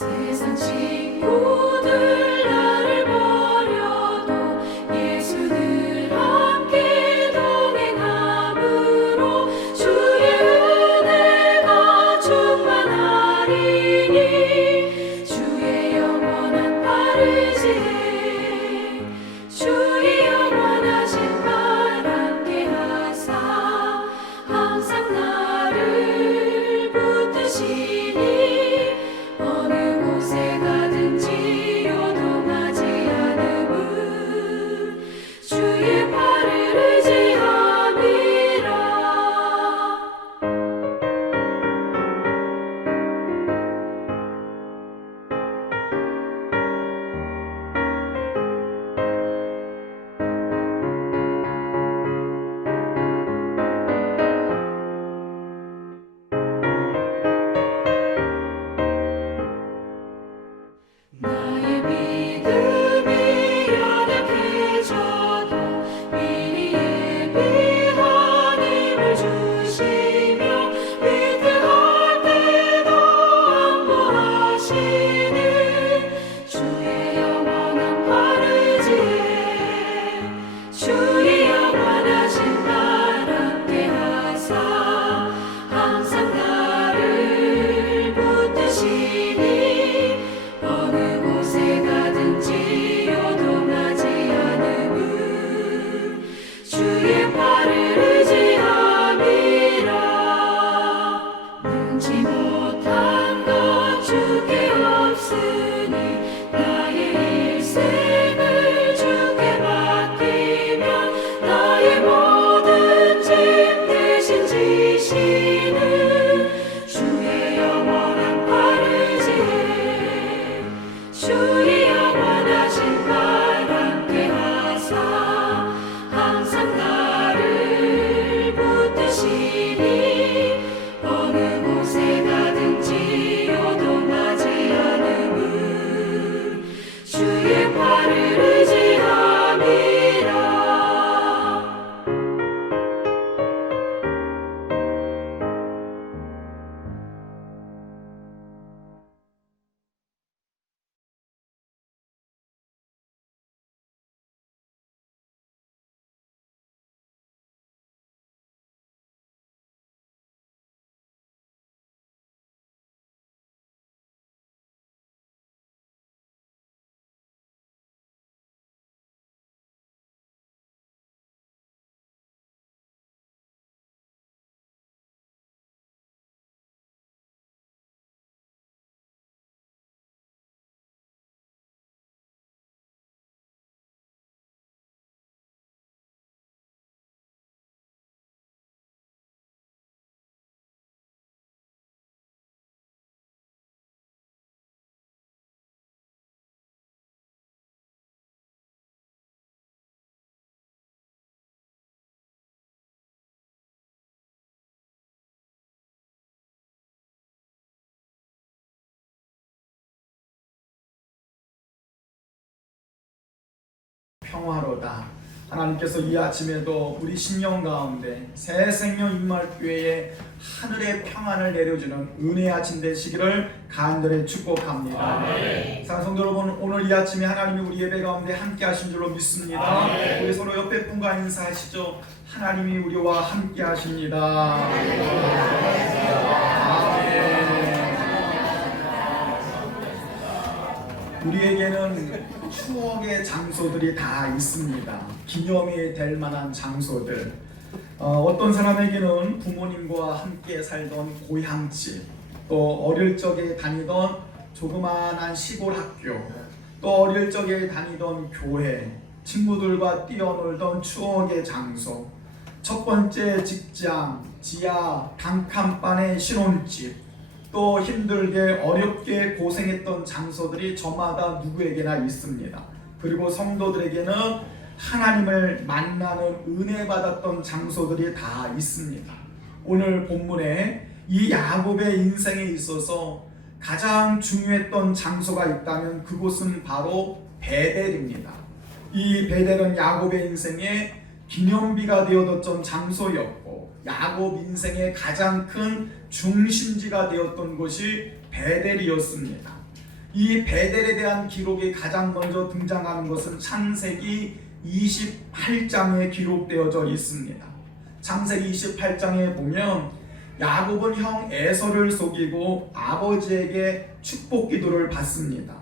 세상 친구들 나를 버려도 예수 늘 함께 동행함으로 주의 은혜가 충만하리니 주의 영원한 바르지에 주의 영원하신 발 함께 하사 항상 나를 붙드시니 어느 곳에 가든지 요동하지 않음은 주의 팔을 의지함이라. 나의 믿음이 연약해져도 미리 예비한 힘을 주시며 위태할 때도 안보하시는 주의 영원한 발 의지에 주의 영원하신 발 함께 하사 항상 나를 붙드시니 어느 곳에 가든지 요동하지 않음은 주의 팔을 의지함이라. 능치 못한 것 주께 없으니 나의 일생을 주께 맡기며 나의 모든 짐 대신 지시는 주의 영원한 발 의지에 주의 영원하신 발 함께 하사 항상 나를 붙드시니 어느 곳에 가든지 요동하지 않음은 주의 팔을 의지함이라. 평화로다. 하나님께서 이 아침에도 우리 심령 가운데 새 생명 임말교회에 하늘의 평안을 내려주는 은혜의 아침 되시기를 간절히 축복합니다. 사랑하는 성도 여러분, 오늘 이 아침에 하나님이 우리 예배 가운데 함께 하신 줄로 믿습니다. 우리 서로 옆에 분과 인사하시죠. 하나님이 우리와 함께 하십니다. 우리에게는 추억의 장소들이 다 있습니다. 기념이 될 만한 장소들. 어떤 사람에게는 부모님과 함께 살던 고향집, 또 어릴 적에 다니던 조그마한 시골 학교, 또 어릴 적에 다니던 교회, 친구들과 뛰어놀던 추억의 장소, 첫 번째 직장, 지하 단칸반의 신혼집, 또 힘들게 어렵게 고생했던 장소들이 저마다 누구에게나 있습니다. 그리고 성도들에게는 하나님을 만나는 은혜 받았던 장소들이 다 있습니다. 오늘 본문에 이 야곱의 인생에 있어서 가장 중요했던 장소가 있다면 그곳은 바로 베델입니다. 이 베델은 야곱의 인생에 기념비가 되어졌던 장소였고 야곱 인생의 가장 큰 중심지가 되었던 곳이 베델이었습니다. 이 베델에 대한 기록이 가장 먼저 등장하는 것은 창세기 28장에 기록되어져 있습니다. 창세기 28장에 보면 야곱은 형 에서를 속이고 아버지에게 축복 기도를 받습니다.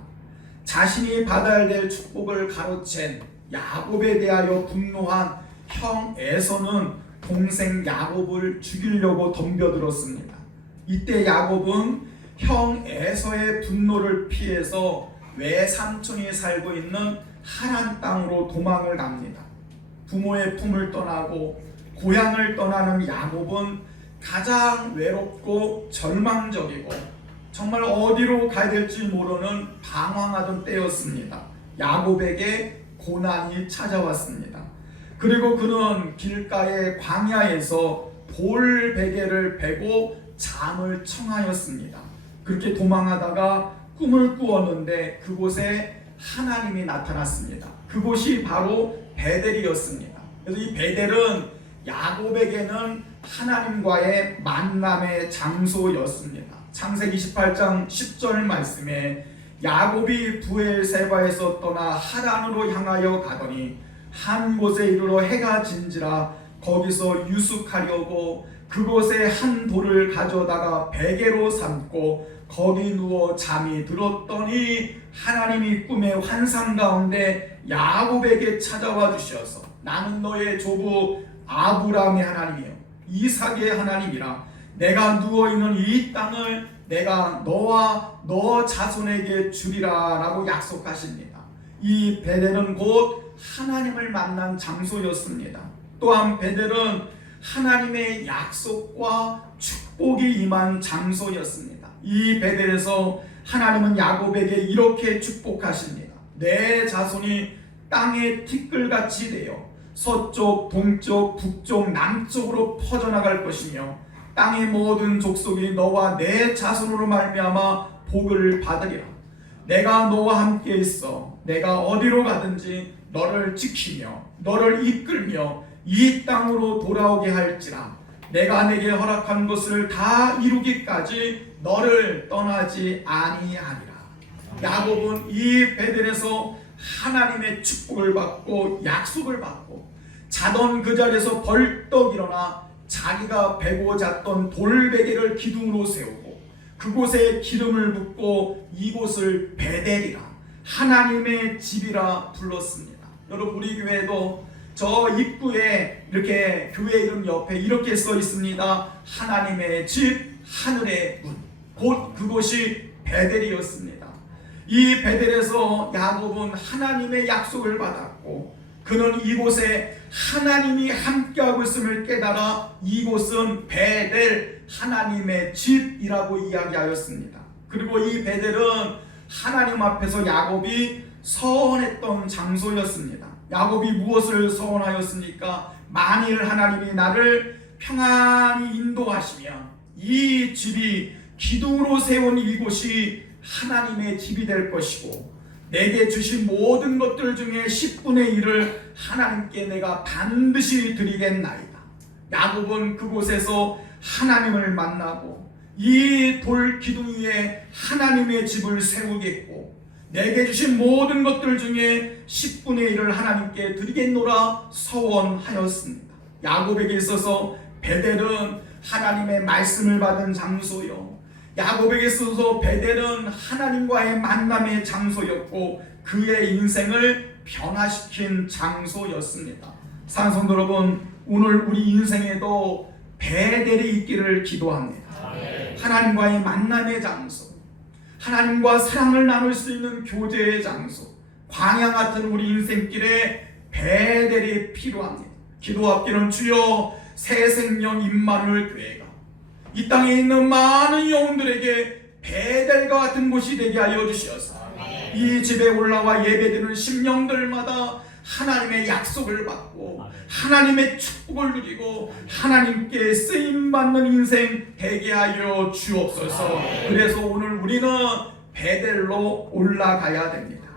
자신이 받아야 될 축복을 가로챈 야곱에 대하여 분노한 형 에서는 동생 야곱을 죽이려고 덤벼들었습니다. 이때 야곱은 형 에서의 분노를 피해서 외삼촌이 살고 있는 하란 땅으로 도망을 갑니다. 부모의 품을 떠나고 고향을 떠나는 야곱은 가장 외롭고 절망적이고 정말 어디로 가야 될지 모르는 방황하던 때였습니다. 야곱에게 고난이 찾아왔습니다. 그리고 그는 길가의 광야에서 돌 베개를 베고 잠을 청하였습니다. 그렇게 도망하다가 꿈을 꾸었는데 그곳에 하나님이 나타났습니다. 그곳이 바로 베델이었습니다. 그래서 이 베델은 야곱에게는 하나님과의 만남의 장소였습니다. 창세기 28장 10절 말씀에 야곱이 부엘세바에서 떠나 하란으로 향하여 가더니 한 곳에 이르러 해가 진지라 거기서 유숙하려고 그곳에 한 돌을 가져다가 베개로 삼고 거기 누워 잠이 들었더니 하나님이 꿈의 환상 가운데 야곱에게 찾아와 주셔서 나는 너의 조부 아브라함의 하나님이요 이삭의 하나님이라 내가 누워있는 이 땅을 내가 너와 너 자손에게 주리라 라고 약속하십니다. 이 베델은 곧 하나님을 만난 장소였습니다. 또한 베델은 하나님의 약속과 축복이 임한 장소였습니다. 이 베델에서 하나님은 야곱에게 이렇게 축복하십니다. 내 자손이 땅의 티끌같이 되어 서쪽, 동쪽, 북쪽, 남쪽으로 퍼져나갈 것이며 땅의 모든 족속이 너와 내 자손으로 말미암아 복을 받으리라. 내가 너와 함께 있어 내가 어디로 가든지 너를 지키며 너를 이끌며 이 땅으로 돌아오게 할지라. 내가 내게 허락한 것을 다 이루기까지 너를 떠나지 아니하리라. 야곱은 이 베델에서 하나님의 축복을 받고 약속을 받고 자던 그 자리에서 벌떡 일어나 자기가 베고 잤던 돌베개를 기둥으로 세우고 그곳에 기름을 붓고 이곳을 베델이라 하나님의 집이라 불렀습니다. 여러분 우리 교회도 저 입구에 이렇게 교회 이름 옆에 이렇게 써 있습니다. 하나님의 집 하늘의 문. 곧 그곳이 베델이었습니다. 이 베델에서 야곱은 하나님의 약속을 받았고 그는 이곳에 하나님이 함께하고 있음을 깨달아 이곳은 베델 하나님의 집이라고 이야기하였습니다. 그리고 이 베델은 하나님 앞에서 야곱이 서원했던 장소였습니다. 야곱이 무엇을 서원하였습니까? 만일 하나님이 나를 평안히 인도하시면 이 집이 기둥으로 세운 이곳이 하나님의 집이 될 것이고 내게 주신 모든 것들 중에 10분의 1을 하나님께 내가 반드시 드리겠나이다. 야곱은 그곳에서 하나님을 만나고 이 돌 기둥 위에 하나님의 집을 세우겠고 내게 주신 모든 것들 중에 10분의 1을 하나님께 드리겠노라 서원하였습니다. 야곱에게 있어서 베델은 하나님의 말씀을 받은 장소요 야곱에게 있어서 베델은 하나님과의 만남의 장소였고 그의 인생을 변화시킨 장소였습니다. 사랑하는 성도 여러분, 오늘 우리 인생에도 베델이 있기를 기도합니다. 하나님과의 만남의 장소, 하나님과 사랑을 나눌 수 있는 교제의 장소, 광야 같은 우리 인생길에 베델이 필요합니다. 기도합기는 주여 새 생명 임마누엘 교회가 이 땅에 있는 많은 영혼들에게 베델과 같은 곳이 되게 하여 주시옵소서. 이 집에 올라와 예배드리는 심령들마다 하나님의 약속을 받고 하나님의 축복을 누리고 하나님께 쓰임받는 인생 되게 하여 주옵소서. 그래서 오늘 우리는 베델로 올라가야 됩니다.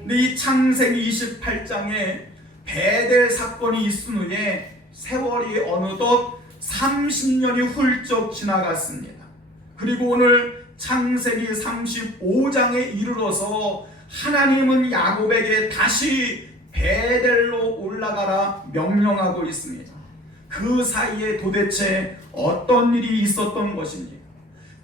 근데 이 창세기 28장에 베델 사건이 있은 후에 세월이 어느덧 30년이 훌쩍 지나갔습니다. 그리고 오늘 창세기 35장에 이르러서 하나님은 야곱에게 다시 베델로 올라가라 명령하고 있습니다. 그 사이에 도대체 어떤 일이 있었던 것입니까?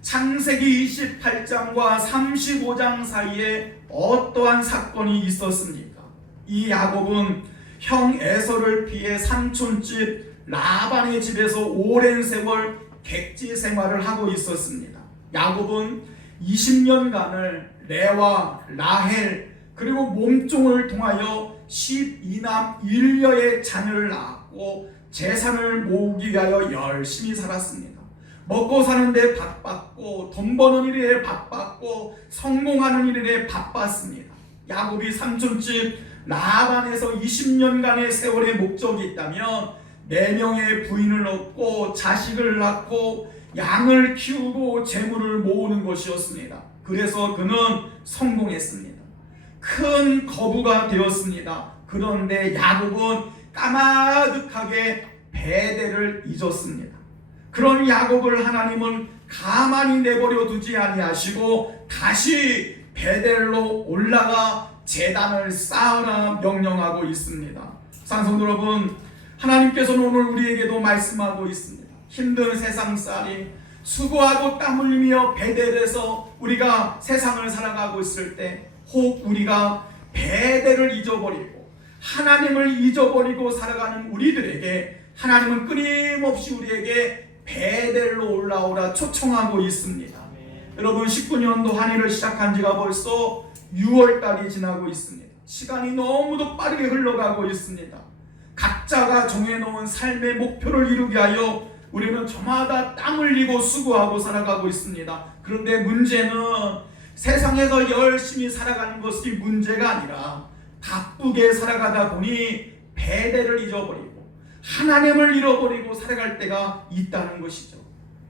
창세기 28장과 35장 사이에 어떠한 사건이 있었습니까? 이 야곱은 형 에서를 피해 삼촌집 라반의 집에서 오랜 세월 객지 생활을 하고 있었습니다. 야곱은 20년간을 레와, 라헬 그리고 몸종을 통하여 12남 1녀의 자녀를 낳았고 재산을 모으기 위하여 열심히 살았습니다. 먹고 사는데 바빴고 돈 버는 일에 바빴고 성공하는 일에 바빴습니다. 야곱이 삼촌집 라반에서 20년간의 세월의 목적이 있다면 4명의 부인을 얻고 자식을 낳고 양을 키우고 재물을 모으는 것이었습니다. 그래서 그는 성공했습니다. 큰 거부가 되었습니다. 그런데 야곱은 까마득하게 베델을 잊었습니다. 그런 야곱을 하나님은 가만히 내버려 두지 아니하시고 다시 베델로 올라가 제단을 쌓으라 명령하고 있습니다. 산성도 여러분, 하나님께서는 오늘 우리에게도 말씀하고 있습니다. 힘든 세상살이 수고하고 땀 흘리며 베델에서 우리가 세상을 살아가고 있을 때 혹 우리가 베델을 잊어버리고 하나님을 잊어버리고 살아가는 우리들에게 하나님은 끊임없이 우리에게 베델로 올라오라 초청하고 있습니다. 여러분 19년도 한 해를 시작한 지가 벌써 6월달이 지나고 있습니다. 시간이 너무도 빠르게 흘러가고 있습니다. 각자가 정해놓은 삶의 목표를 이루기 위하여 우리는 저마다 땀 흘리고 수고하고 살아가고 있습니다. 그런데 문제는 세상에서 열심히 살아가는 것이 문제가 아니라 바쁘게 살아가다 보니 베델을 잊어버리고 하나님을 잃어버리고 살아갈 때가 있다는 것이죠.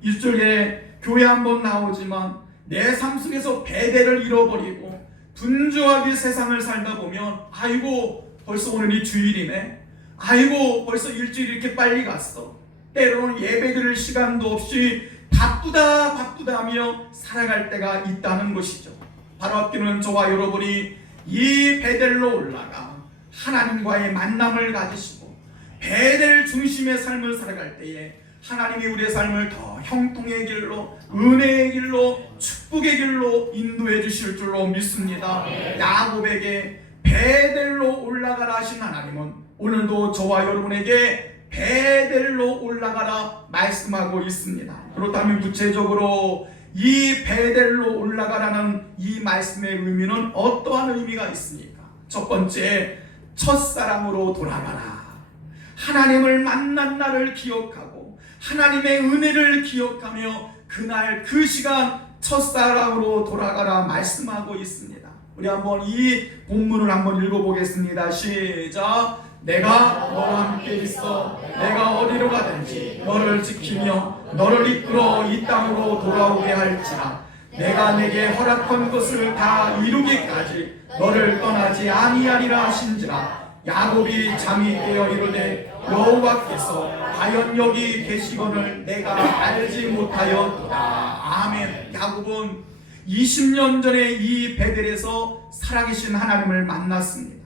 일주일에 교회 한번 나오지만 내 삶 속에서 베델을 잃어버리고 분주하게 세상을 살다 보면 아이고 벌써 오늘이 주일이네, 아이고 벌써 일주일이 이렇게 빨리 갔어, 때로는 예배 드릴 시간도 없이 바쁘다 하며 살아갈 때가 있다는 것이죠. 바로 앞뒤는 저와 여러분이 이 베델로 올라가 하나님과의 만남을 가지시고 베델 중심의 삶을 살아갈 때에 하나님이 우리의 삶을 더 형통의 길로, 은혜의 길로, 축복의 길로 인도해 주실 줄로 믿습니다. 야곱에게 베델로 올라가라 하신 하나님은 오늘도 저와 여러분에게 베델로 올라가라 말씀하고 있습니다. 그렇다면 구체적으로 이 베델로 올라가라는 이 말씀의 의미는 어떠한 의미가 있습니까? 첫 번째, 첫사랑으로 돌아가라. 하나님을 만난 날을 기억하고 하나님의 은혜를 기억하며 그날 그 시간 첫사랑으로 돌아가라 말씀하고 있습니다. 우리 한번 이 본문을 한번 읽어보겠습니다. 시작. 내가 너와 함께 있어 내가 어디로 가든지 너를 지키며 너를 이끌어 이 땅으로 돌아오게 할지라. 내가 내게 허락한 것을 다 이루기까지 너를 떠나지 아니하리라 하신지라. 야곱이 잠이 깨어 이르되 여호와께서 과연 여기 계시거늘 내가 알지 못하였도다. 아멘. 야곱은 20년 전에 이 베델에서 살아계신 하나님을 만났습니다.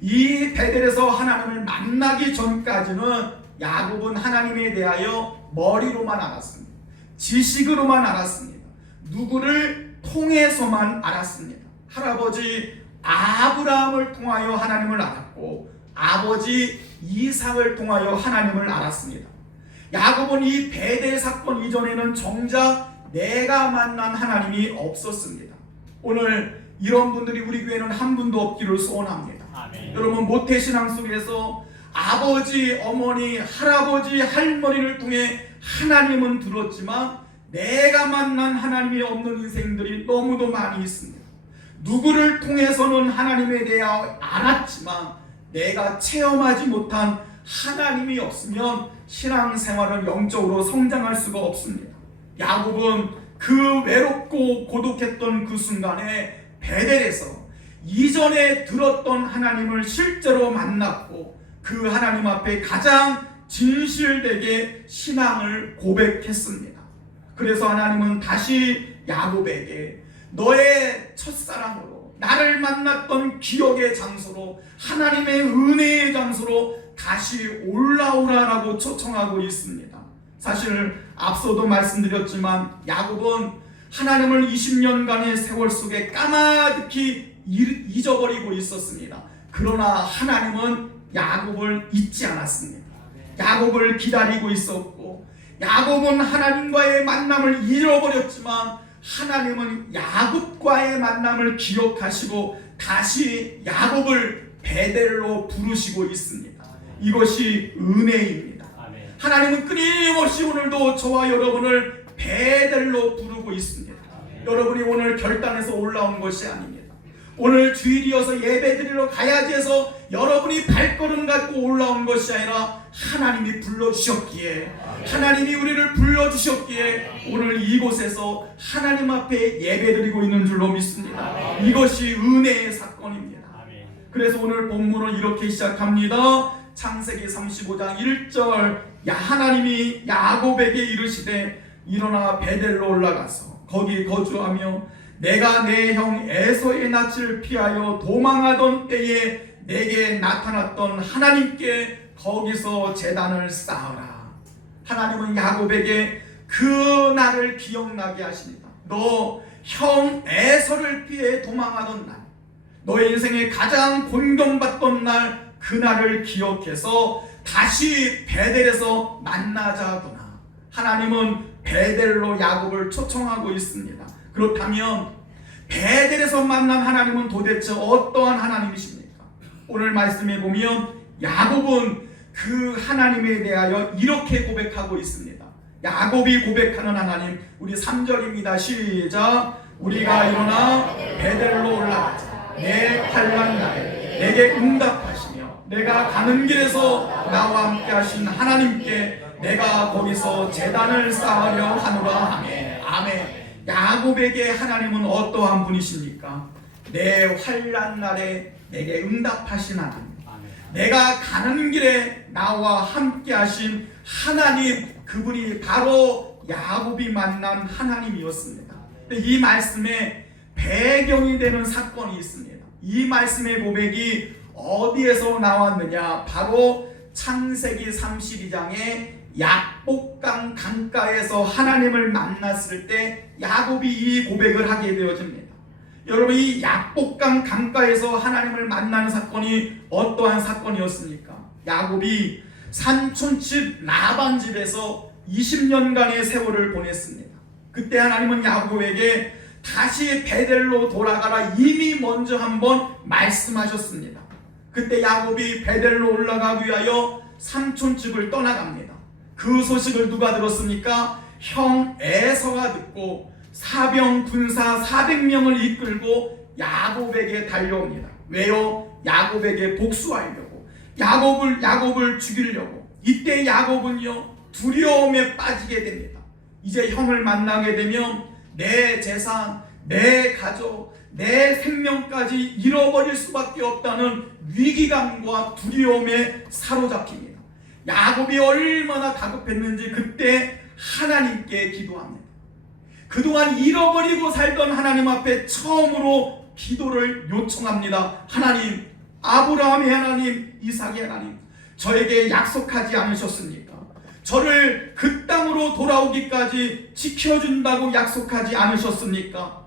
이 베델에서 하나님을 만나기 전까지는 야곱은 하나님에 대하여 머리로만 알았습니다. 지식으로만 알았습니다. 누구를 통해서만 알았습니다. 할아버지 아브라함을 통하여 하나님을 알았고 아버지 이삭을 통하여 하나님을 알았습니다. 야곱은 이 베델 사건 이전에는 정작 내가 만난 하나님이 없었습니다. 오늘 이런 분들이 우리 교회는 한 분도 없기를 소원합니다. 아멘. 여러분 모태신앙 속에서 아버지, 어머니, 할아버지, 할머니를 통해 하나님은 들었지만 내가 만난 하나님이 없는 인생들이 너무도 많이 있습니다. 누구를 통해서는 하나님에 대해 알았지만 내가 체험하지 못한 하나님이 없으면 신앙생활은 영적으로 성장할 수가 없습니다. 야곱은 그 외롭고 고독했던 그 순간에 베델에서 이전에 들었던 하나님을 실제로 만났고 그 하나님 앞에 가장 진실되게 신앙을 고백했습니다. 그래서 하나님은 다시 야곱에게 너의 첫사랑으로 나를 만났던 기억의 장소로 하나님의 은혜의 장소로 다시 올라오라라고 초청하고 있습니다. 사실 앞서도 말씀드렸지만 야곱은 하나님을 20년간의 세월 속에 까마득히 잊어버리고 있었습니다. 그러나 하나님은 야곱을 잊지 않았습니다. 야곱을 기다리고 있었고 야곱은 하나님과의 만남을 잃어버렸지만 하나님은 야곱과의 만남을 기억하시고 다시 야곱을 베델로 부르시고 있습니다. 이것이 은혜입니다. 하나님은 끊임없이 오늘도 저와 여러분을 베델로 부르고 있습니다. 여러분이 오늘 결단해서 올라온 것이 아닙니다. 오늘 주일이어서 예배드리러 가야지 해서 여러분이 발걸음 갖고 올라온 것이 아니라 하나님이 불러주셨기에 하나님이 우리를 불러주셨기에 오늘 이곳에서 하나님 앞에 예배드리고 있는 줄로 믿습니다. 이것이 은혜의 사건입니다. 그래서 오늘 본문은 이렇게 시작합니다. 창세기 35장 1절 하나님이 야곱에게 이르시되 일어나 베델로 올라가서 거기 거주하며 내가 내 형 에서의 낯을 피하여 도망하던 때에 내게 나타났던 하나님께 거기서 제단을 쌓아라. 하나님은 야곱에게 그 날을 기억나게 하십니다. 너 형 에서를 피해 도망하던 날, 너의 인생에 가장 곤경받던 날, 그날을 기억해서 다시 베델에서 만나자구나. 하나님은 베델로 야곱을 초청하고 있습니다. 그렇다면 베델에서 만난 하나님은 도대체 어떠한 하나님이십니까? 오늘 말씀에 보면 야곱은 그 하나님에 대하여 이렇게 고백하고 있습니다. 야곱이 고백하는 하나님, 우리 3절입니다. 시작. 우리가 일어나 베델로 올라가자. 내 환난 날에 내게 응답하시며 내가 가는 길에서 나와 함께 하신 하나님께 내가 거기서 제단을 쌓으려 하노라. 아멘. 아멘. 야곱에게 하나님은 어떠한 분이십니까? 내 환난 날에 내게 응답하신 하나님, 내가 가는 길에 나와 함께 하신 하나님, 그분이 바로 야곱이 만난 하나님이었습니다. 이 말씀에 배경이 되는 사건이 있습니다. 이 말씀의 고백이 어디에서 나왔느냐? 바로 창세기 32장에 약복강 강가에서 하나님을 만났을 때 야곱이 이 고백을 하게 되어집니다. 여러분, 이 약복강 강가에서 하나님을 만나는 사건이 어떠한 사건이었습니까? 야곱이 산촌집 라반 집에서 20년간의 세월을 보냈습니다. 그때 하나님은 야곱에게 다시 베델로 돌아가라 이미 먼저 한번 말씀하셨습니다. 그때 야곱이 베델로 올라가기 위하여 삼촌집을 떠나갑니다. 그 소식을 누가 들었습니까? 형 에서가 듣고 사병 군사 400명을 이끌고 야곱에게 달려옵니다. 왜요? 야곱에게 복수하려고, 야곱을 죽이려고. 이때 야곱은요 두려움에 빠지게 됩니다. 이제 형을 만나게 되면 내 재산, 내 가족, 내 생명까지 잃어버릴 수밖에 없다는 위기감과 두려움에 사로잡힙니다. 야곱이 얼마나 다급했는지 그때 하나님께 기도합니다. 그동안 잃어버리고 살던 하나님 앞에 처음으로 기도를 요청합니다. 하나님, 아브라함의 하나님, 이삭의 하나님, 저에게 약속하지 않으셨습니까? 저를 그 땅으로 돌아오기까지 지켜준다고 약속하지 않으셨습니까?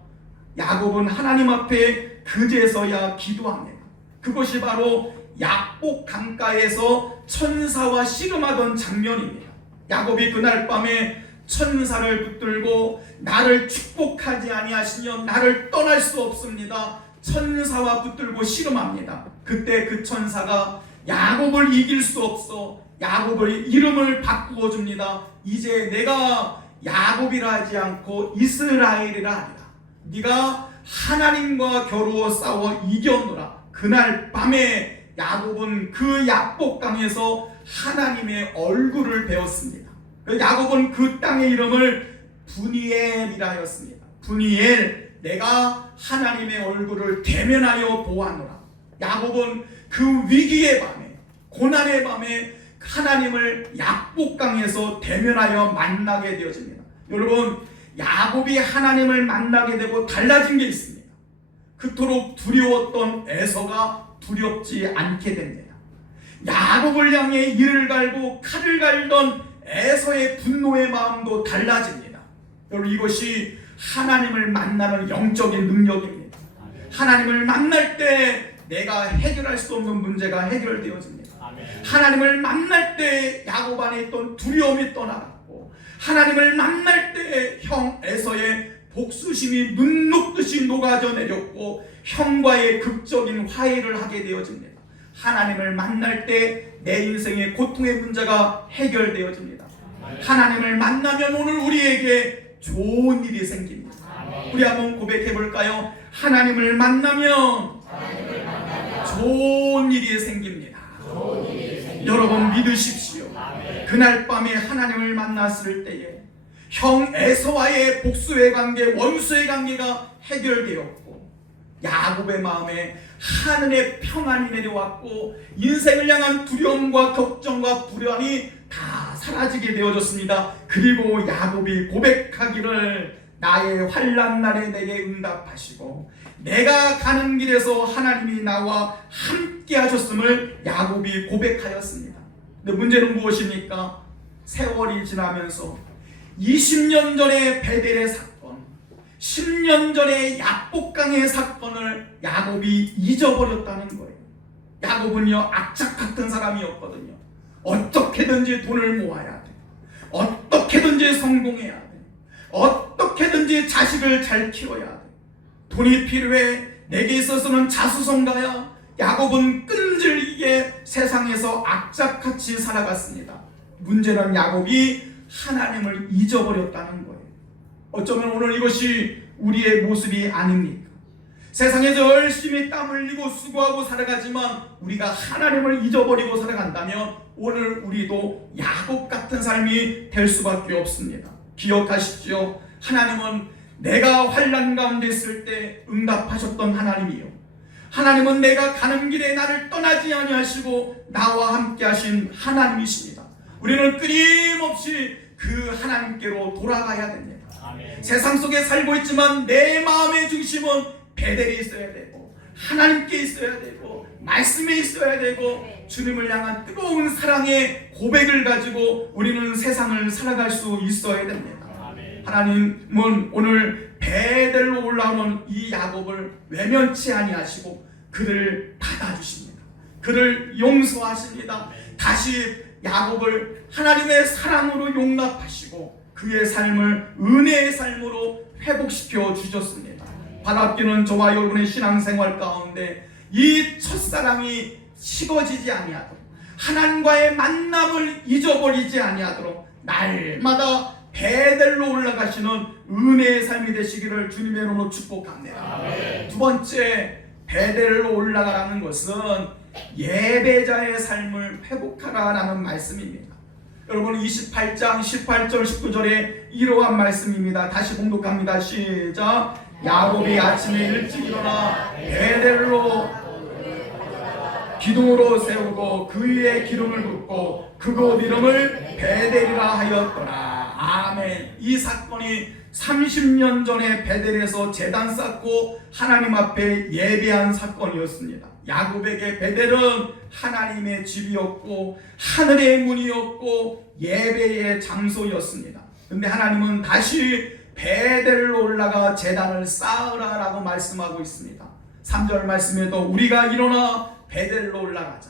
야곱은 하나님 앞에 그제서야 기도합니다. 그것이 바로 약복 강가에서 천사와 씨름하던 장면입니다. 야곱이 그날 밤에 천사를 붙들고 나를 축복하지 아니하시면 나를 떠날 수 없습니다. 천사와 붙들고 씨름합니다. 그때 그 천사가 야곱을 이길 수 없어 야곱의 이름을 바꾸어 줍니다. 이제 내가 야곱이라 하지 않고 이스라엘이라 하리라. 네가 하나님과 겨루어 싸워 이겼노라. 그날 밤에 야곱은 그 약복강에서 하나님의 얼굴을 배웠습니다. 야곱은 그 땅의 이름을 브니엘이라 하였습니다. 브니엘, 내가 하나님의 얼굴을 대면하여 보았노라. 야곱은 그 위기의 밤에, 고난의 밤에 하나님을 약복강에서 대면하여 만나게 되어집니다. 여러분, 야곱이 하나님을 만나게 되고 달라진 게 있습니다. 그토록 두려웠던 에서가 두렵지 않게 됩니다. 야곱을 향해 이를 갈고 칼을 갈던 에서의 분노의 마음도 달라집니다. 여러분, 이것이 하나님을 만나는 영적인 능력입니다. 하나님을 만날 때 내가 해결할 수 없는 문제가 해결되어집니다. 하나님을 만날 때 야곱 안에 있던 두려움이 떠나갔고, 하나님을 만날 때 형 에서의 복수심이 눈 녹듯이 녹아져 내렸고, 형과의 극적인 화해를 하게 되어집니다. 하나님을 만날 때 내 인생의 고통의 문제가 해결되어집니다. 하나님을 만나면 오늘 우리에게 좋은 일이 생깁니다. 우리 한번 고백해 볼까요? 하나님을 만나면 좋은 일이 생깁니다. 여러분 믿으십시오. 그날 밤에 하나님을 만났을 때에 형 에서와의 복수의 관계, 원수의 관계가 해결되었고, 야곱의 마음에 하늘의 평안이 내려왔고, 인생을 향한 두려움과 걱정과 불안이 다 사라지게 되어졌습니다. 그리고 야곱이 고백하기를 나의 환난 날에 내게 응답하시고 내가 가는 길에서 하나님이 나와 함께 하셨음을 야곱이 고백하였습니다. 근데 문제는 무엇입니까? 세월이 지나면서 20년 전의 베델의 사건, 10년 전의 야복강의 사건을 야곱이 잊어버렸다는 거예요. 야곱은요, 악착 같은 사람이었거든요. 어떻게든지 돈을 모아야 돼. 어떻게든지 성공해야 돼. 어떻게든지 자식을 잘 키워야 돼. 돈이 필요해. 내게 있어서는 자수성가야. 야곱은 끈질기게 세상에서 악착같이 살아갔습니다. 문제는 야곱이 하나님을 잊어버렸다는 거예요. 어쩌면 오늘 이것이 우리의 모습이 아닙니까? 세상에서 열심히 땀 흘리고 수고하고 살아가지만 우리가 하나님을 잊어버리고 살아간다면 오늘 우리도 야곱 같은 삶이 될 수밖에 없습니다. 기억하십시오. 하나님은 내가 환난 가운데 있을 때 응답하셨던 하나님이요, 하나님은 내가 가는 길에 나를 떠나지 아니하시고 나와 함께 하신 하나님이십니다. 우리는 끊임없이 그 하나님께로 돌아가야 됩니다. 아멘. 세상 속에 살고 있지만 내 마음의 중심은 베델이 있어야 되고, 하나님께 있어야 되고, 말씀에 있어야 되고, 주님을 향한 뜨거운 사랑의 고백을 가지고 우리는 세상을 살아갈 수 있어야 됩니다. 아멘. 하나님은 오늘 베델로 올라오는 이 야곱을 외면치 아니하시고 그를 받아주십니다. 그를 용서하십니다. 다시 야곱을 하나님의 사랑으로 용납하시고 그의 삶을 은혜의 삶으로 회복시켜 주셨습니다. 바랍기는 저와 여러분의 신앙생활 가운데 이 첫사랑이 식어지지 아니하도록, 하나님과의 만남을 잊어버리지 아니하도록 날마다 베델로 올라가시는 은혜의 삶이 되시기를 주님의 이름으로 축복합니다. 아멘. 두 번째, 베델로 올라가라는 것은 예배자의 삶을 회복하라라는 말씀입니다. 여러분 28장 18절 19절에 이러한 말씀입니다. 다시 봉독합니다. 시작. 야곱이 아침에 일찍 일어나 베델로 기둥으로 세우고 그 위에 기름을 붓고 그곳 이름을 베델이라 하였더라. 아멘. 이 사건이 30년 전에 베델에서 제단 쌓고 하나님 앞에 예배한 사건이었습니다. 야곱에게 베델은 하나님의 집이었고 하늘의 문이었고 예배의 장소였습니다. 그런데 하나님은 다시 베델로 올라가 제단을 쌓으라 라고 말씀하고 있습니다. 3절 말씀에도 우리가 일어나 베델로 올라가자.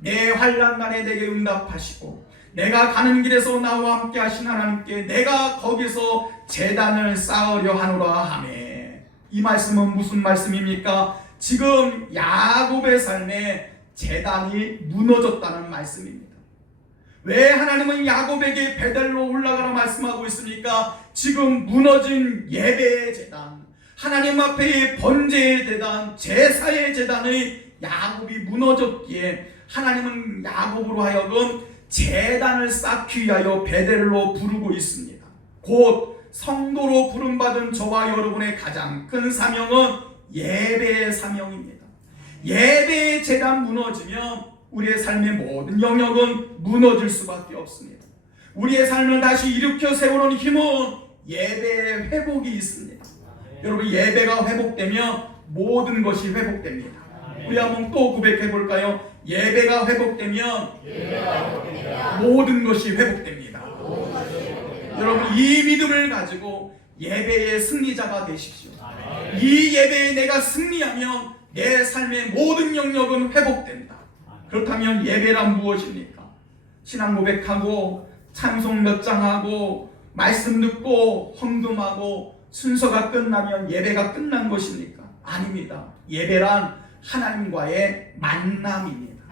내 환난 날에 내게 응답하시고 내가 가는 길에서 나와 함께 하신 하나님께 내가 거기서 제단을 쌓으려 하노라 하매. 이 말씀은 무슨 말씀입니까? 지금 야곱의 삶에 제단이 무너졌다는 말씀입니다. 왜 하나님은 야곱에게 베델로 올라가라 말씀하고 있습니까? 지금 무너진 예배의 제단, 하나님 앞에 번제의 제단, 제사의 제단의 야곱이 무너졌기에 하나님은 야곱으로 하여금 제단을 쌓기 위하여 베델로 부르고 있습니다. 곧 성도로 부름받은 저와 여러분의 가장 큰 사명은 예배의 사명입니다. 예배의 제단 무너지면 우리의 삶의 모든 영역은 무너질 수밖에 없습니다. 우리의 삶을 다시 일으켜 세우는 힘은 예배의 회복이 있습니다. 여러분, 예배가 회복되면 모든 것이 회복됩니다. 우리 한번 또 고백해 볼까요? 예배가 회복되면 모든 것이 회복됩니다. 여러분, 이 믿음을 가지고 예배의 승리자가 되십시오. 이 예배에 내가 승리하면 내 삶의 모든 영역은 회복된다. 그렇다면 예배란 무엇입니까? 신앙 고백하고 찬송 몇 장 하고 말씀 듣고 헌금하고 순서가 끝나면 예배가 끝난 것입니까? 아닙니다. 예배란 하나님과의 만남입니다.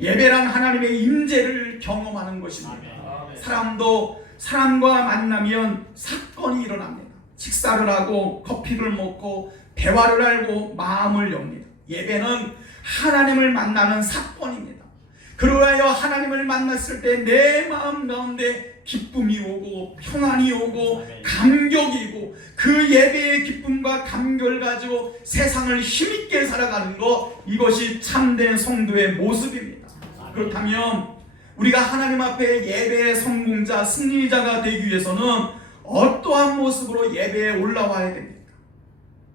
예배란 하나님의 임재를 경험하는 것입니다. 사람도 사람과 만나면 사건이 일어납니다. 식사를 하고 커피를 먹고 대화를 하고 마음을 엽니다. 예배는 하나님을 만나는 사건입니다. 그러하여 하나님을 만났을 때 내 마음 가운데 기쁨이 오고 평안이 오고 감격이 오고 그 예배의 기쁨과 감격을 가지고 세상을 힘있게 살아가는 것, 이것이 참된 성도의 모습입니다. 그렇다면 우리가 하나님 앞에 예배의 성공자, 승리자가 되기 위해서는 어떠한 모습으로 예배에 올라와야 됩니까?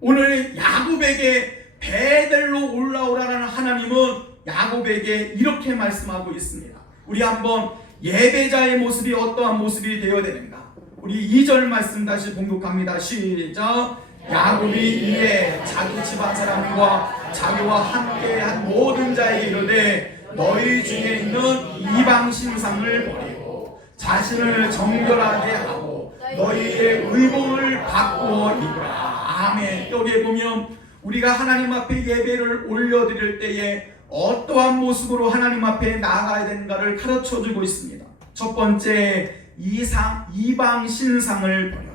오늘 야곱에게 베델로 올라오라는 하나님은 야곱에게 이렇게 말씀하고 있습니다. 우리 한번 예배자의 모습이 어떠한 모습이 되어야 되는가? 우리 2절 말씀 다시 봉독합니다. 시작. 야곱이 이에 자기 집안 사람과 자기와 함께한 모든 자에게 이르되 너희 중에 있는 이방 신상을 버리고 자신을 정결하게 하고 너희의 의복을 바꾸어 입으라. 아멘. 여기에 보면 우리가 하나님 앞에 예배를 올려드릴 때에 어떠한 모습으로 하나님 앞에 나아가야 되는가를 가르쳐주고 있습니다. 첫 번째, 이방 신상을 버려라.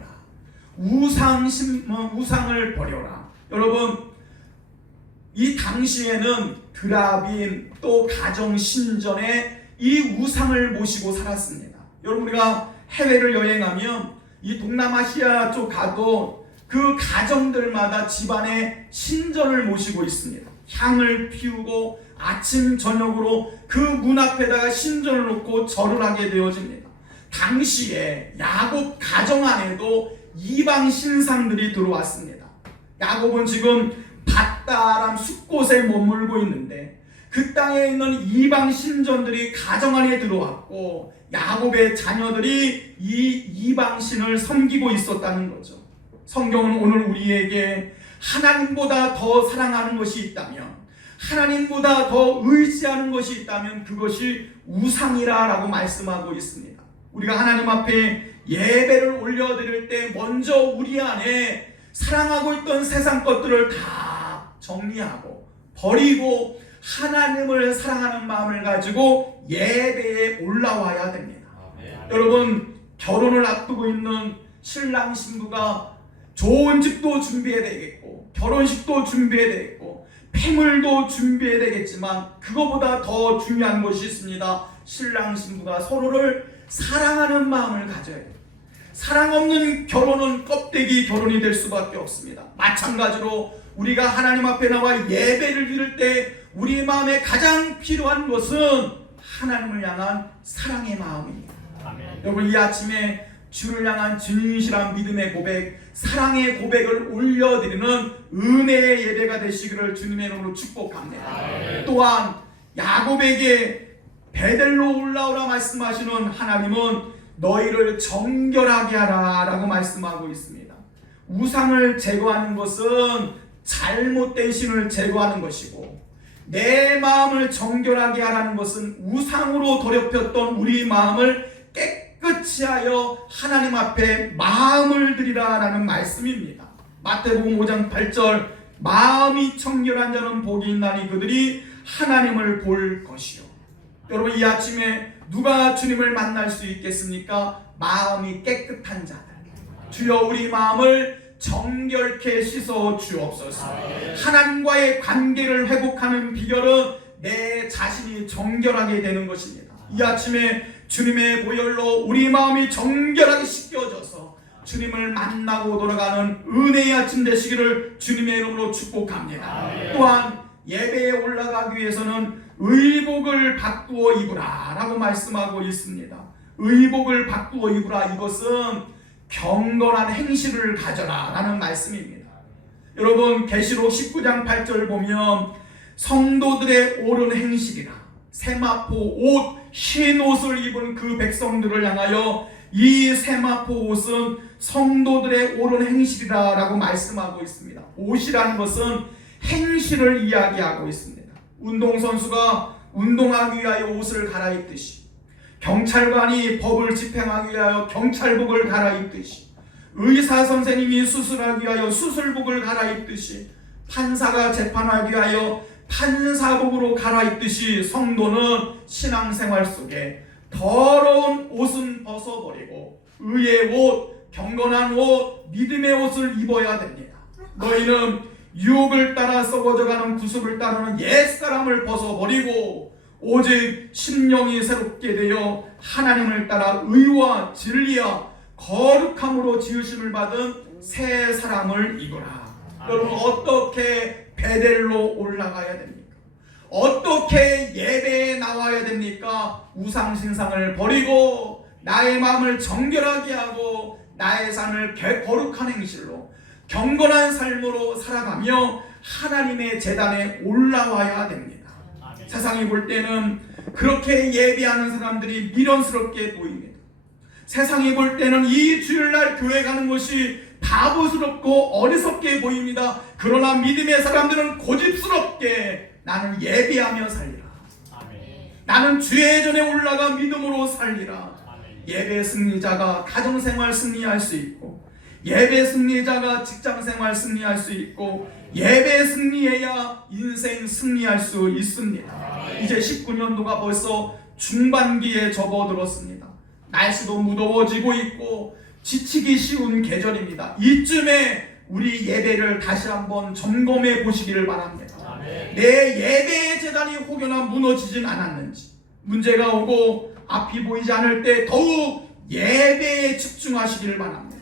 우상을 버려라. 여러분, 이 당시에는 드라빔 또 가정 신전에 이 우상을 모시고 살았습니다. 여러분, 우리가 해외를 여행하면 이 동남아시아 쪽 가도 그 가정들마다 집안에 신전을 모시고 있습니다. 향을 피우고 아침 저녁으로 그 문 앞에다가 신전을 놓고 절을 하게 되어집니다. 당시에 야곱 가정 안에도 이방 신상들이 들어왔습니다. 야곱은 지금 밧다람 숲곳에 머물고 있는데 그 땅에 있는 이방 신전들이 가정 안에 들어왔고 야곱의 자녀들이 이 이방 신을 섬기고 있었다는 거죠. 성경은 오늘 우리에게 하나님보다 더 사랑하는 것이 있다면, 하나님보다 더 의지하는 것이 있다면 그것이 우상이라고 말씀하고 있습니다. 우리가 하나님 앞에 예배를 올려드릴 때 먼저 우리 안에 사랑하고 있던 세상 것들을 다 정리하고 버리고 하나님을 사랑하는 마음을 가지고 예배에 올라와야 됩니다. 여러분, 결혼을 앞두고 있는 신랑 신부가 좋은 집도 준비해야 되겠고 결혼식도 준비해야 되겠고 폐물도 준비해야 되겠지만 그거보다 더 중요한 것이 있습니다. 신랑 신부가 서로를 사랑하는 마음을 가져야 돼요. 사랑 없는 결혼은 껍데기 결혼이 될 수밖에 없습니다. 마찬가지로 우리가 하나님 앞에 나와 예배를 드릴 때 우리 마음에 가장 필요한 것은 하나님을 향한 사랑의 마음입니다. 아멘. 여러분, 이 아침에 주를 향한 진실한 믿음의 고백, 사랑의 고백을 올려드리는 은혜의 예배가 되시기를 주님의 이름으로 축복합니다. 아멘. 또한 야곱에게 베델로 올라오라 말씀하시는 하나님은 너희를 정결하게 하라 라고 말씀하고 있습니다. 우상을 제거하는 것은 잘못된 신을 제거하는 것이고 내 마음을 정결하게 하라는 것은 우상으로 더럽혔던 우리 마음을 깨끗이 하여 하나님 앞에 마음을 드리라라는 말씀입니다. 마태복음 5장 8절 마음이 청결한 자는 복이 있나니 그들이 하나님을 볼 것이요. 여러분, 이 아침에 누가 주님을 만날 수 있겠습니까? 마음이 깨끗한 자들. 주여, 우리 마음을 정결케 씻어 주옵소서. 하나님과의 관계를 회복하는 비결은 내 자신이 정결하게 되는 것입니다. 이 아침에 주님의 보혈로 우리 마음이 정결하게 씻겨져서 주님을 만나고 돌아가는 은혜의 아침 되시기를 주님의 이름으로 축복합니다. 또한 예배에 올라가기 위해서는 의복을 바꾸어 입으라 라고 말씀하고 있습니다. 의복을 바꾸어 입으라, 이것은 경건한 행실을 가져라 라는 말씀입니다. 여러분, 계시록 19장 8절 보면 성도들의 옳은 행실이라, 세마포 옷, 흰 옷을 입은 그 백성들을 향하여 이 세마포 옷은 성도들의 옳은 행실이라 라고 말씀하고 있습니다. 옷이라는 것은 행실을 이야기하고 있습니다. 운동선수가 운동하기 위하여 옷을 갈아입듯이, 경찰관이 법을 집행하기 위하여 경찰복을 갈아입듯이, 의사 선생님이 수술하기 위하여 수술복을 갈아입듯이, 판사가 재판하기 위하여 판사복으로 갈아입듯이 성도는 신앙생활 속에 더러운 옷은 벗어버리고 의의 옷, 경건한 옷, 믿음의 옷을 입어야 됩니다. 너희는 유혹을 따라 썩어져가는 구습을 따르는 옛사람을 벗어버리고 오직 심령이 새롭게 되어 하나님을 따라 의와 진리와 거룩함으로 지으심을 받은 새 사람을 입으라. 여러분, 어떻게 베델로 올라가야 됩니까? 어떻게 예배에 나와야 됩니까? 우상신상을 버리고 나의 마음을 정결하게 하고 나의 삶을 거룩한 행실로 경건한 삶으로 살아가며 하나님의 제단에 올라와야 됩니다. 세상이 볼 때는 그렇게 예배하는 사람들이 미련스럽게 보입니다. 세상이 볼 때는 이 주일날 교회 가는 것이 바보스럽고 어리석게 보입니다. 그러나 믿음의 사람들은 고집스럽게 나는 예배하며 살리라. 나는 주의 전에 올라가 믿음으로 살리라. 예배 승리자가 가정생활 승리할 수 있고, 예배 승리자가 직장생활 승리할 수 있고, 예배 승리해야 인생 승리할 수 있습니다. 이제 19년도가 벌써 중반기에 접어들었습니다. 날씨도 무더워지고 있고 지치기 쉬운 계절입니다. 이쯤에 우리 예배를 다시 한번 점검해 보시기를 바랍니다. 내 예배의 제단이 혹여나 무너지진 않았는지, 문제가 오고 앞이 보이지 않을 때 더욱 예배에 집중하시기를 바랍니다.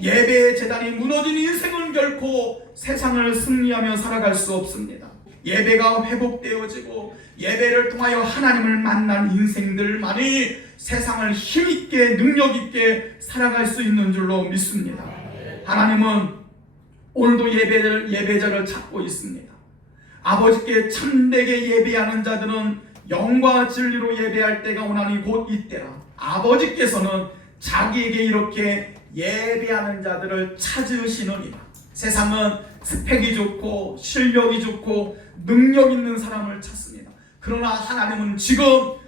예배의 제단이 무너진 인생은 결코 세상을 승리하며 살아갈 수 없습니다. 예배가 회복되어지고 예배를 통하여 하나님을 만난 인생들만이 세상을 힘있게 능력있게 살아갈 수 있는 줄로 믿습니다. 하나님은 오늘도 예배자를 찾고 있습니다. 아버지께 참되게 예배하는 자들은 영과 진리로 예배할 때가 오나니 곧 이때라. 아버지께서는 자기에게 이렇게 예배하는 자들을 찾으시느니라. 세상은 스펙이 좋고 실력이 좋고 능력 있는 사람을 찾습니다. 그러나 하나님은 지금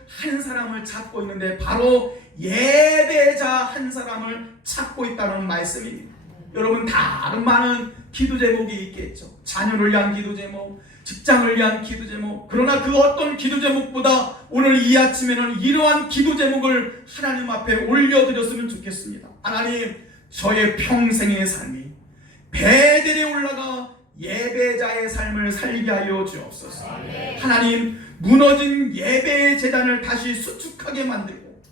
한 사람을 찾고 있는데 바로 예배자 한 사람을 찾고 있다는 말씀입니다. 여러분, 다른 많은 기도 제목이 있겠죠. 자녀를 위한 기도 제목, 직장을 위한 기도 제목. 그러나 그 어떤 기도 제목보다 오늘 이 아침에는 이러한 기도 제목을 하나님 앞에 올려드렸으면 좋겠습니다. 하나님, 저의 평생의 삶이 베델에 올라가 예배자의 삶을 살게 하여 주옵소서. 하나님, 무너진 예배의 제단을 다시 수축하게 만들고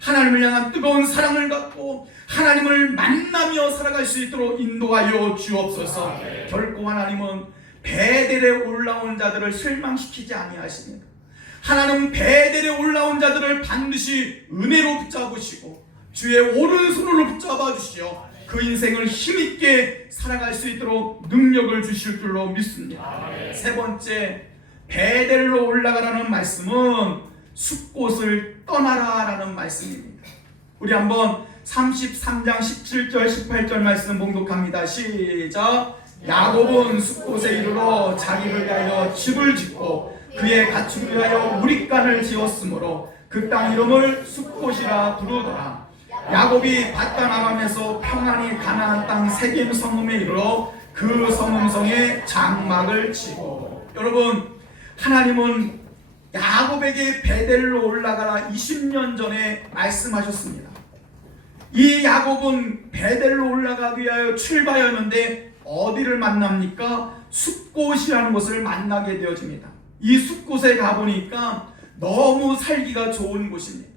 하나님을 향한 뜨거운 사랑을 갖고 하나님을 만나며 살아갈 수 있도록 인도하여 주옵소서. 결코 하나님은 베델에 올라온 자들을 실망시키지 아니하십니다. 하나님, 베델에 올라온 자들을 반드시 은혜로 붙잡으시고 주의 오른손으로 붙잡아 주시어 그 인생을 힘있게 살아갈 수 있도록 능력을 주실 줄로 믿습니다. 세 번째, 베델로 올라가라는 말씀은 숲곳을 떠나라 라는 말씀입니다. 우리 한번 33장 17절 18절 말씀 봉독합니다. 시작. 야곱은 숲곳에 이르러 자기를 위하여 집을 짓고 그의 가축을 위하여 우릿간을 지었으므로 그 땅 이름을 숲곳이라 부르더라. 야곱이 밧단아람에서 평안히 가나안 땅 세겜 성읍에 이르러 그 성읍성에 장막을 치고. 여러분, 하나님은 야곱에게 베델로 올라가라 20년 전에 말씀하셨습니다. 이 야곱은 베델로 올라가기 위하여 출발하였는데 어디를 만납니까? 숲곳이라는 곳을 만나게 되어집니다. 이 숲곳에 가보니까 너무 살기가 좋은 곳입니다.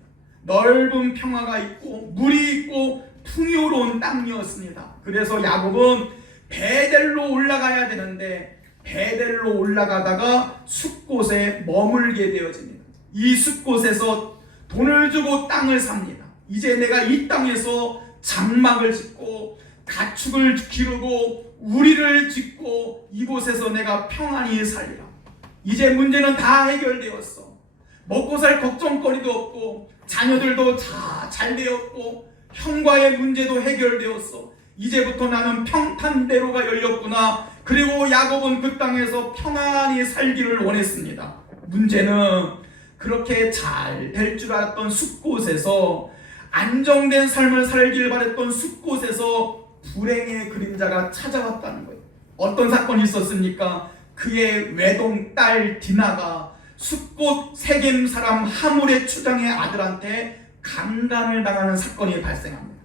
넓은 평화가 있고 물이 있고 풍요로운 땅이었습니다. 그래서 야곱은 베델로 올라가야 되는데 베델로 올라가다가 숲곳에 머물게 되어집니다. 이 숲곳에서 돈을 주고 땅을 삽니다. 이제 내가 이 땅에서 장막을 짓고 가축을 기르고 우리를 짓고 이곳에서 내가 평안히 살리라. 이제 문제는 다 해결되었어. 먹고 살 걱정거리도 없고 자녀들도 다 잘 되었고 형과의 문제도 해결되었어. 이제부터 나는 평탄대로가 열렸구나. 그리고 야곱은 그 땅에서 평안히 살기를 원했습니다. 문제는 그렇게 잘 될 줄 알았던 숲곳에서, 안정된 삶을 살길 바랬던 숲곳에서 불행의 그림자가 찾아왔다는 거예요. 어떤 사건이 있었습니까? 그의 외동 딸 디나가 숲곳 세겜 사람 하물의 추장의 아들한테 강간을 당하는 사건이 발생합니다.